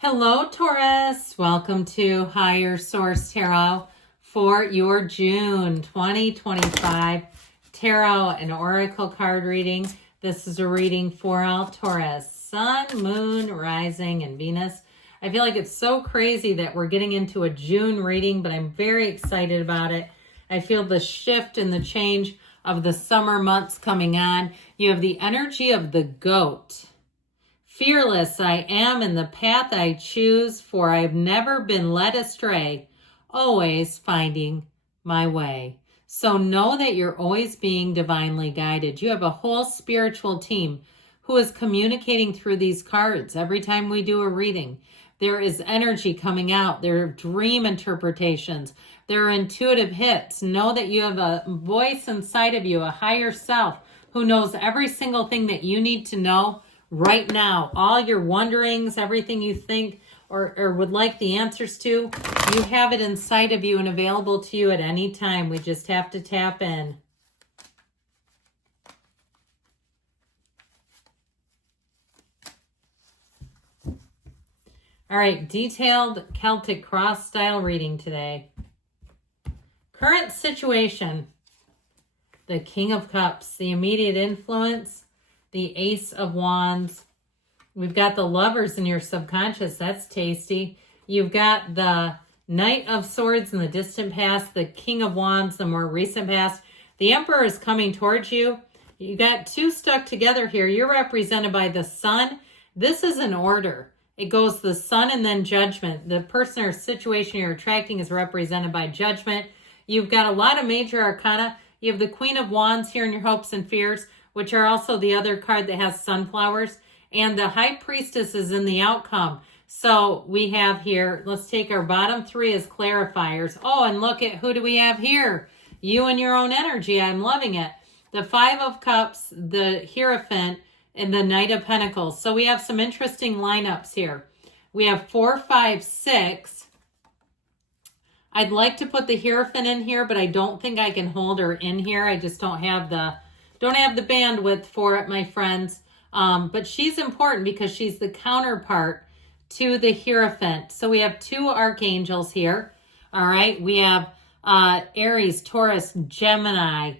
Hello, Taurus. Welcome to Higher Source Tarot for your June 2025 Tarot and Oracle card reading. This is a reading for all Taurus, Sun, Moon, Rising, and Venus. I feel like it's so crazy that we're getting into a June reading, but I'm very excited about it. I feel the shift and the change of the summer months coming on. You have the energy of the goat. Fearless I am in the path I choose, for I've never been led astray, always finding my way. So know that you're always being divinely guided. You have a whole spiritual team who is communicating through these cards every time we do a reading. There is energy coming out. There are dream interpretations. There are intuitive hits. Know that you have a voice inside of you, a higher self, who knows every single thing that you need to know right now. All your wonderings, everything you think or would like the answers to, you have it inside of you and available to you at any time. We just have to tap in. All right, detailed Celtic cross style reading today. Current situation, the King of Cups, the immediate influence, the Ace of Wands. We've got the Lovers in your subconscious. That's tasty. You've got the Knight of Swords in the distant past, the King of Wands, the more recent past. The Emperor is coming towards you. You got two stuck together here. You're represented by the Sun. This is an order. It goes the Sun and then Judgment. The person or situation you're attracting is represented by Judgment. You've got a lot of major arcana. You have the Queen of Wands here in your hopes and fears, which are also the other card that has sunflowers. And the High Priestess is in the outcome. So we have here, let's take our bottom three as clarifiers. Oh, and look at who do we have here? You and your own energy. I'm loving it. The Five of Cups, the Hierophant, and the Knight of Pentacles. So we have some interesting lineups here. We have 4, 5, 6. I'd like to put the Hierophant in here, but I don't think I can hold her in here. I just don't have the bandwidth for it, my friends. But she's important because she's the counterpart to the Hierophant. So we have two archangels here. All right. We have Aries, Taurus, Gemini,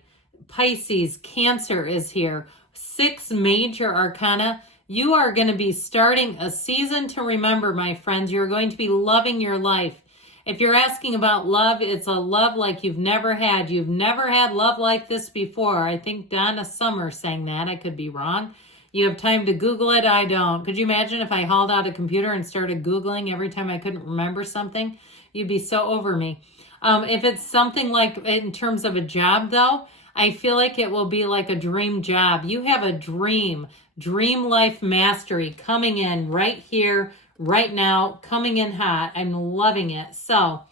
Pisces, Cancer is here. 6 major arcana. You are going to be starting a season to remember, my friends. You're going to be loving your life. If you're asking about love, it's a love like you've never had. You've never had love like this before. I think Donna Summer sang that. I could be wrong. You have time to Google it. I don't. Could you imagine if I hauled out a computer and started Googling every time I couldn't remember something? You'd be so over me. If it's something like in terms of a job, though, I feel like it will be like a dream job. You have a dream life mastery coming in right here, right now, coming in hot. I'm loving it. So, all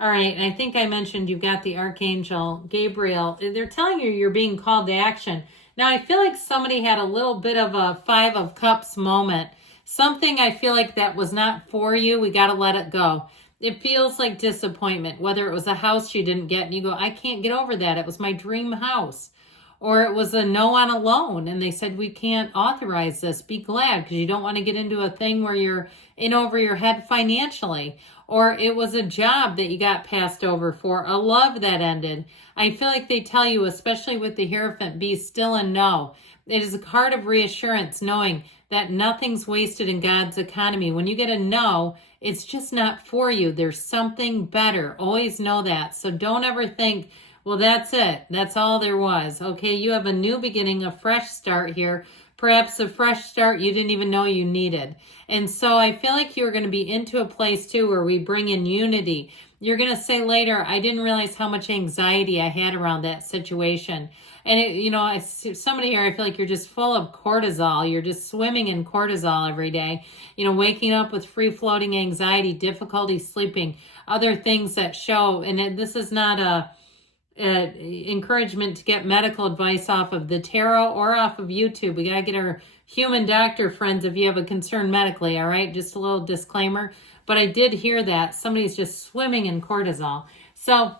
right. And I think I mentioned you've got the Archangel Gabriel. They're telling you you're being called to action. Now, I feel like somebody had a little bit of a Five of Cups moment. Something I feel like that was not for you. We got to let it go. It feels like disappointment, whether it was a house you didn't get and you go, I can't get over that. It was my dream house. Or it was a no on a loan and they said, we can't authorize this. Be glad because you don't want to get into a thing where you're in over your head financially. Or it was a job that you got passed over for, a love that ended. I feel like they tell you, especially with the Hierophant, be still and know. It is a card of reassurance, knowing that nothing's wasted in God's economy. When you get a no, it's just not for you. There's something better. Always know that. So don't ever think, well, that's it. That's all there was. Okay, you have a new beginning, a fresh start here. Perhaps a fresh start you didn't even know you needed. And so I feel like you're going to be into a place too where we bring in unity. You're going to say later, I didn't realize how much anxiety I had around that situation. And somebody here, I feel like you're just full of cortisol. You're just swimming in cortisol every day. Waking up with free-floating anxiety, difficulty sleeping, other things that show. And this is not a encouragement to get medical advice off of the tarot or off of YouTube. We got to get our human doctor friends if you have a concern medically, all right? Just a little disclaimer. But I did hear that somebody's just swimming in cortisol. So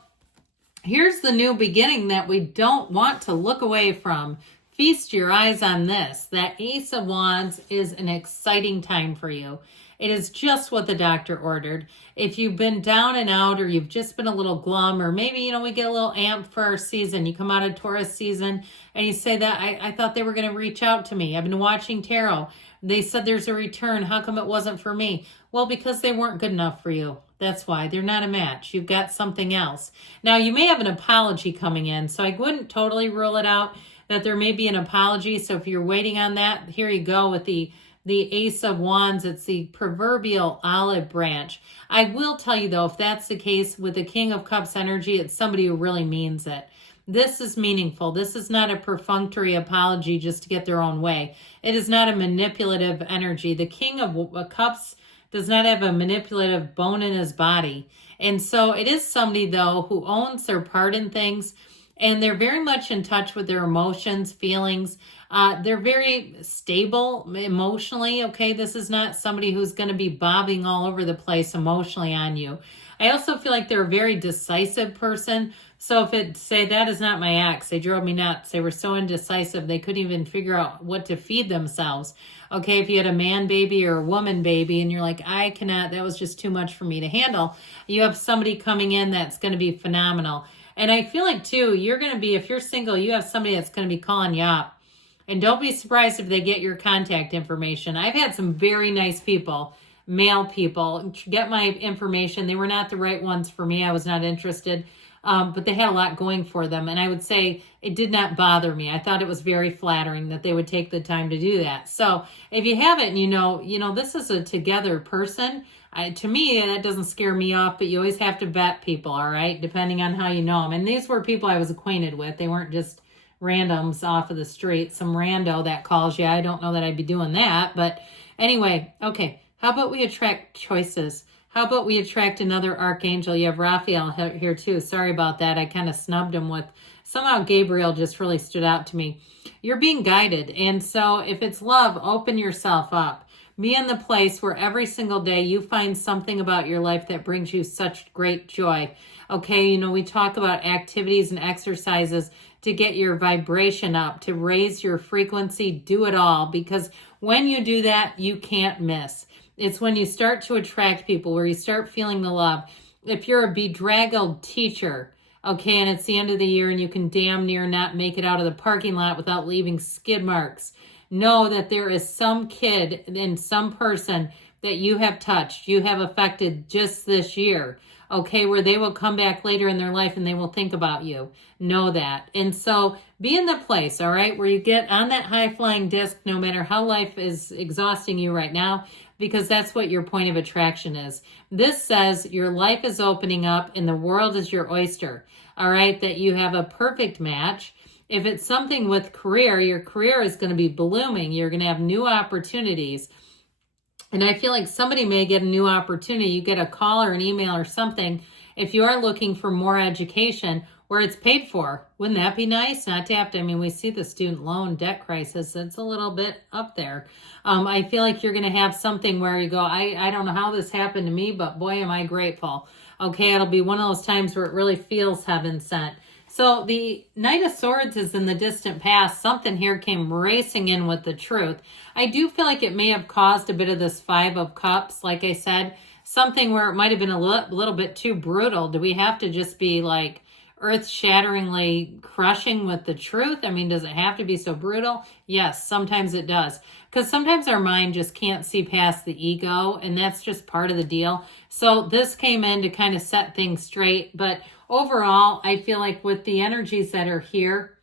here's the new beginning that we don't want to look away from. feast your eyes on this. That Ace of Wands is an exciting time for you. It is just what the doctor ordered. If you've been down and out, or you've just been a little glum, or maybe, we get a little amped for our season. You come out of Taurus season and you say that I thought they were going to reach out to me. I've been watching tarot. They said there's a return. How come it wasn't for me? Well, because they weren't good enough for you. That's why. They're not a match. You've got something else. Now, you may have an apology coming in, so I wouldn't totally rule it out that there may be an apology. So if you're waiting on that, here you go with the Ace of Wands. It's the proverbial olive branch. I will tell you, though, if that's the case with the King of Cups energy, it's somebody who really means it. This is meaningful. This is not a perfunctory apology just to get their own way. It is not a manipulative energy. The King of Cups does not have a manipulative bone in his body. And so it is somebody, though, who owns their part in things, and they're very much in touch with their emotions, feelings. They're very stable emotionally, okay? This is not somebody who's going to be bobbing all over the place emotionally on you. I also feel like they're a very decisive person. So if it, say, that is not my ex, they drove me nuts. They were so indecisive, they couldn't even figure out what to feed themselves. Okay, if you had a man baby or a woman baby and you're like, I cannot, that was just too much for me to handle. You have somebody coming in that's going to be phenomenal. And I feel like, too, you're going to be, if you're single, you have somebody that's going to be calling you up. And don't be surprised if they get your contact information. I've had some very nice people, male people, get my information. They were not the right ones for me. I was not interested. But they had a lot going for them. And I would say it did not bother me. I thought it was very flattering that they would take the time to do that. So if you have it and you know, this is a together person, to me, that doesn't scare me off, but you always have to vet people, all right, depending on how you know them. And these were people I was acquainted with. They weren't just randoms off of the street, some rando that calls you. I don't know that I'd be doing that. But anyway, okay, how about we attract choices? How about we attract another archangel? You have Raphael here too. Sorry about that. I kind of snubbed him with, somehow Gabriel just really stood out to me. You're being guided. And so if it's love, open yourself up. Be in the place where every single day you find something about your life that brings you such great joy. Okay, we talk about activities and exercises to get your vibration up, to raise your frequency. Do it all, because when you do that, you can't miss. It's when you start to attract people, where you start feeling the love. If you're a bedraggled teacher, okay, and it's the end of the year and you can damn near not make it out of the parking lot without leaving skid marks, know that there is some kid and some person that you have touched, you have affected just this year, okay, where they will come back later in their life and they will think about you. Know that. And so be in the place, all right, where you get on that high-flying disc, no matter how life is exhausting you right now, because that's what your point of attraction is. This says your life is opening up and the world is your oyster, all right, that you have a perfect match. If it's something with career, your career is going to be blooming. You're going to have new opportunities. And I feel like somebody may get a new opportunity. You get a call or an email or something if you are looking for more education where it's paid for. Wouldn't that be nice? Not to have to, we see the student loan debt crisis. It's a little bit up there. I feel like you're going to have something where you go, I don't know how this happened to me, but boy, am I grateful. Okay, it'll be one of those times where it really feels heaven sent. So the Knight of Swords is in the distant past. Something here came racing in with the truth. I do feel like it may have caused a bit of this Five of Cups, like I said. Something where it might have been a little bit too brutal. Do we have to just be like earth-shatteringly crushing with the truth? Does it have to be so brutal? Yes, sometimes it does. Because sometimes our mind just can't see past the ego, and that's just part of the deal. So this came in to kind of set things straight. But overall, I feel like with the energies that are here,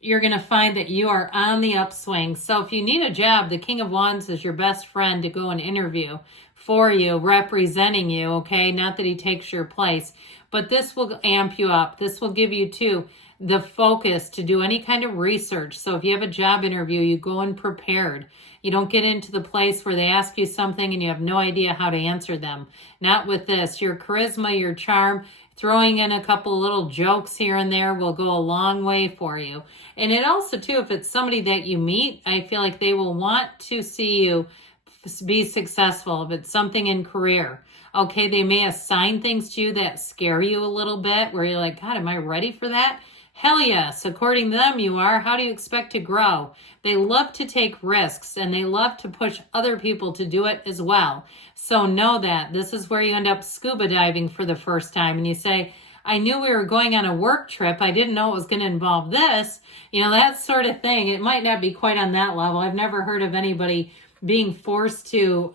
you're going to find that you are on the upswing. So if you need a job, the King of Wands is your best friend to go and interview for you, representing you, okay? Not that he takes your place. But this will amp you up. This will give you, too, the focus to do any kind of research. So if you have a job interview, you go in prepared. You don't get into the place where they ask you something and you have no idea how to answer them. Not with this. Your charisma, your charm, throwing in a couple little jokes here and there will go a long way for you. And it also, too, if it's somebody that you meet, I feel like they will want to see you be successful. If it's something in career, okay, they may assign things to you that scare you a little bit, where you're like, God, am I ready for that? Hell yes, according to them you are. How do you expect to grow? They love to take risks and they love to push other people to do it as well. So know that. This is where you end up scuba diving for the first time and you say, I knew we were going on a work trip. I didn't know it was going to involve this. You know, that sort of thing. It might not be quite on that level. I've never heard of anybody being forced to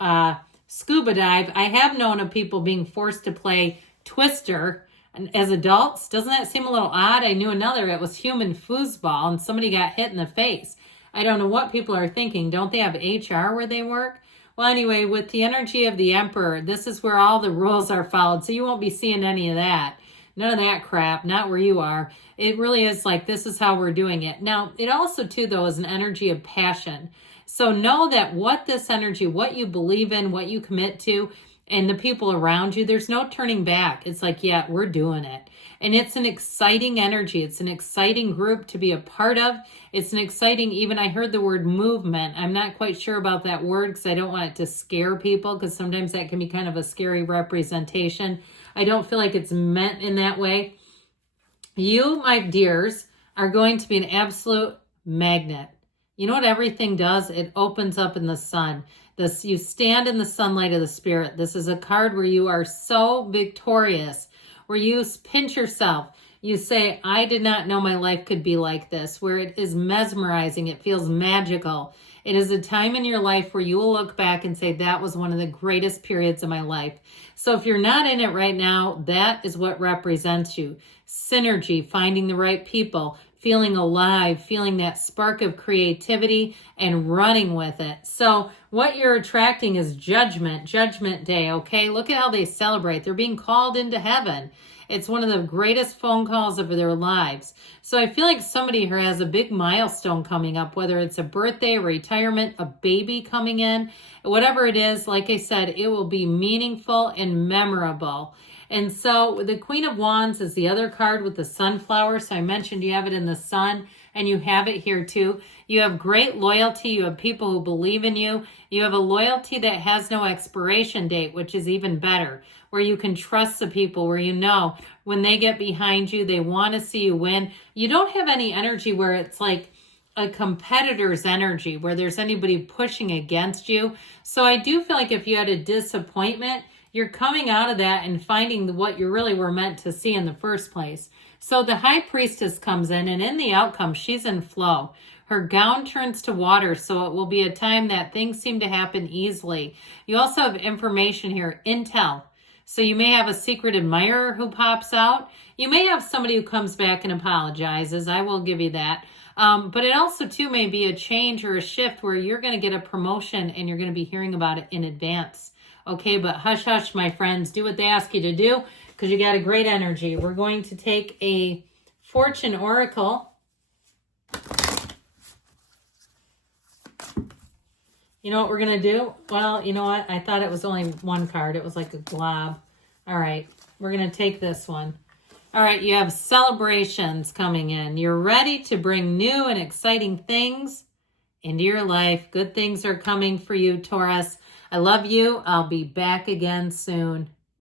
scuba dive. I have known of people being forced to play Twister as adults. Doesn't that seem a little odd? I knew another, it was human foosball, and somebody got hit in the face. I don't know what people are thinking. Don't they have HR where they work? Well, anyway, with the energy of the Emperor, this is where all the rules are followed, so you won't be seeing any of that. None of that crap, not where you are. It really is like, this is how we're doing it. Now, it also, too, though, is an energy of passion. So know that what this energy, what you believe in, what you commit to, and the people around you, there's no turning back. It's like, yeah, we're doing it. And it's an exciting energy. It's an exciting group to be a part of. It's an exciting, even I heard the word movement. I'm not quite sure about that word because I don't want it to scare people, because sometimes that can be kind of a scary representation. I don't feel like it's meant in that way. You, my dears, are going to be an absolute magnet. You know what everything does? It opens up in the sun. You stand in the sunlight of the spirit. This is a card where you are so victorious, where you pinch yourself. You say, I did not know my life could be like this, where it is mesmerizing. It feels magical. It is a time in your life where you will look back and say, that was one of the greatest periods of my life. So if you're not in it right now, that is what represents you. Synergy, finding the right people, feeling alive, feeling that spark of creativity and running with it. So what you're attracting is judgment day, okay? Look at how they celebrate. They're being called into heaven. It's one of the greatest phone calls of their lives. So I feel like somebody who has a big milestone coming up, whether it's a birthday, a retirement, a baby coming in, whatever it is, like I said, it will be meaningful and memorable. And so the Queen of Wands is the other card with the sunflower. So I mentioned you have it in the sun, and you have it here too. You have great loyalty. You have people who believe in you. You have a loyalty that has no expiration date, which is even better, where you can trust the people, where you know when they get behind you, they want to see you win. You don't have any energy where it's like a competitor's energy, where there's anybody pushing against you. So I do feel like if you had a disappointment, you're coming out of that and finding what you really were meant to see in the first place. So the High Priestess comes in, and in the outcome, she's in flow. Her gown turns to water, so it will be a time that things seem to happen easily. You also have information here, intel. So you may have a secret admirer who pops out. You may have somebody who comes back and apologizes. I will give you that. But it also, too, may be a change or a shift where you're going to get a promotion and you're going to be hearing about it in advance. Okay, but hush, hush, my friends. Do what they ask you to do because you got a great energy. We're going to take a fortune oracle. You know what we're going to do? Well, you know what? I thought it was only one card. It was like a glob. All right, we're going to take this one. All right, you have celebrations coming in. You're ready to bring new and exciting things into your life. Good things are coming for you, Taurus. I love you. I'll be back again soon.